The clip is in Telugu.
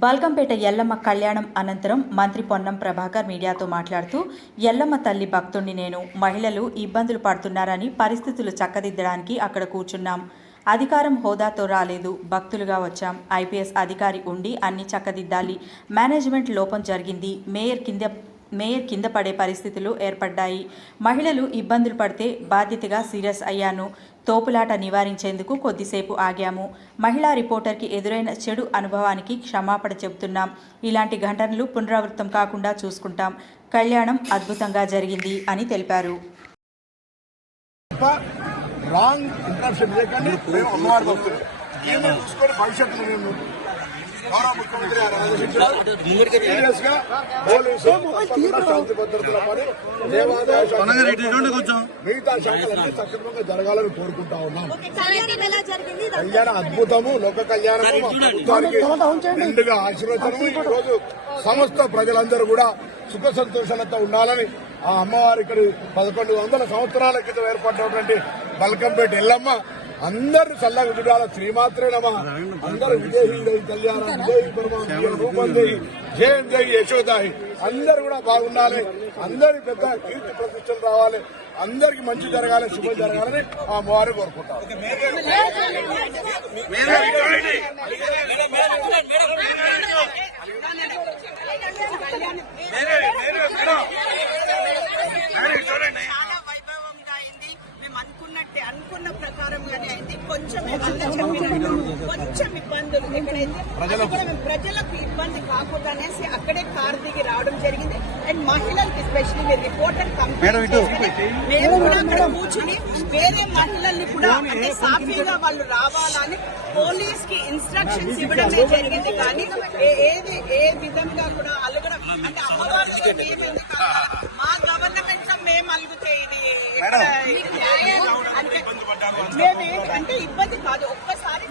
బల్గంపేట ఎల్లమ్మ కళ్యాణం అనంతరం మంత్రి పొన్నం ప్రభాకర్ మీడియాతో మాట్లాడుతూ ఎల్లమ్మ తల్లి భక్తుణ్ణి నేను మహిళలు ఇబ్బందులు పడుతున్నారని పరిస్థితులు చక్కదిద్దడానికి అక్కడ కూర్చున్నాం. అధికారం హోదాతో రాలేదు భక్తులుగా వచ్చాం. ఐపీఎస్ అధికారి ఉండి అన్ని చక్కదిద్దాలి. మేనేజ్మెంట్ లోపం జరిగింది. మేయర్ కింద మేయర్ కింద పడే పరిస్థితులు ఏర్పడ్డాయి. మహిళలు ఇబ్బందులు పడితే బాధ్యతగా సీరియస్ అయ్యాను. తోపులాట నివారించేందుకు కొద్దిసేపు ఆగాము. మహిళా రిపోర్టర్కి ఎదురైన చెడు అనుభవానికి క్షమాపణ చెబుతున్నాం. ఇలాంటి ఘటనలు పునరావృతం కాకుండా చూసుకుంటాం. కళ్యాణం అద్భుతంగా జరిగింది అని తెలిపారు. రాంగ్ ఇంటర్ప్షన్ చేయకండి. మేము అమ్మవారి భక్తులు మేము చూసుకొని భవిష్యత్తులో మేము గౌరవ ముఖ్యమంత్రి గారు ఆదేశించారు. సీరియస్గా పోలీసు తప్పకుండా శాంతి భద్రతల పని దేవాదాయ శాఖ కొంచెం మిగతా శాఖలన్నీ సక్రమంగా జరగాలని కోరుకుంటా ఉన్నాం. కళ్యాణం అద్భుతము లోక కళ్యాణము ప్రభుత్వానికి నిండుగా ఆశీర్వచనము. ఈ రోజు సమస్త ప్రజలందరూ కూడా సుఖ సంతోషాలతో ఉండాలని ఆ అమ్మవారి ఇక్కడ పదకొండు వందల సంవత్సరాల క్రితం ఏర్పడినటువంటి బల్కంపేట ఎల్లమ్మ అందరు చల్లగా చూడాల శ్రీమాత్రే నమ అందరూ విదేహీ కళ్యాణం విదేహీ పరమాత్మ రూపందేహి జయం జై యశోదాహి అందరు కూడా బాగుండాలి అందరి పెద్ద కీర్తి ప్రతిష్టలు రావాలి అందరికి మంచి జరగాలి శుభం జరగాలని ఆ అమ్మవారిని కోరుకుంటాం అనుకున్న ప్రకారంగానే అయింది కొంచెం కొంచెం ఇబ్బందులు ఎక్కడైతే ప్రజలకు. ఇబ్బంది కాకూడదు అనేసి అక్కడే కార్ దిగి రావడం జరిగింది. అండ్ మహిళలకి ఎస్పెషల్లీ మీరు రిపోర్టర్ కంప్లైంట్ మేము కూడా అక్కడ కూర్చుని వేరే మహిళల్ని కూడా అంటే సాఫీగా వాళ్ళు రావాలని పోలీస్కి ఇన్స్ట్రక్షన్స్ ఇవ్వడమే జరిగింది. కానీ ఏది ఏ విధంగా కూడా అలగడం అంటే అమ్మవారి మా గవర్నమెంట్లో మేము అలుగుతే ఇది మేము ఇది అంటే అంటే ఇబ్బంది కాదు. ఒక్కసారి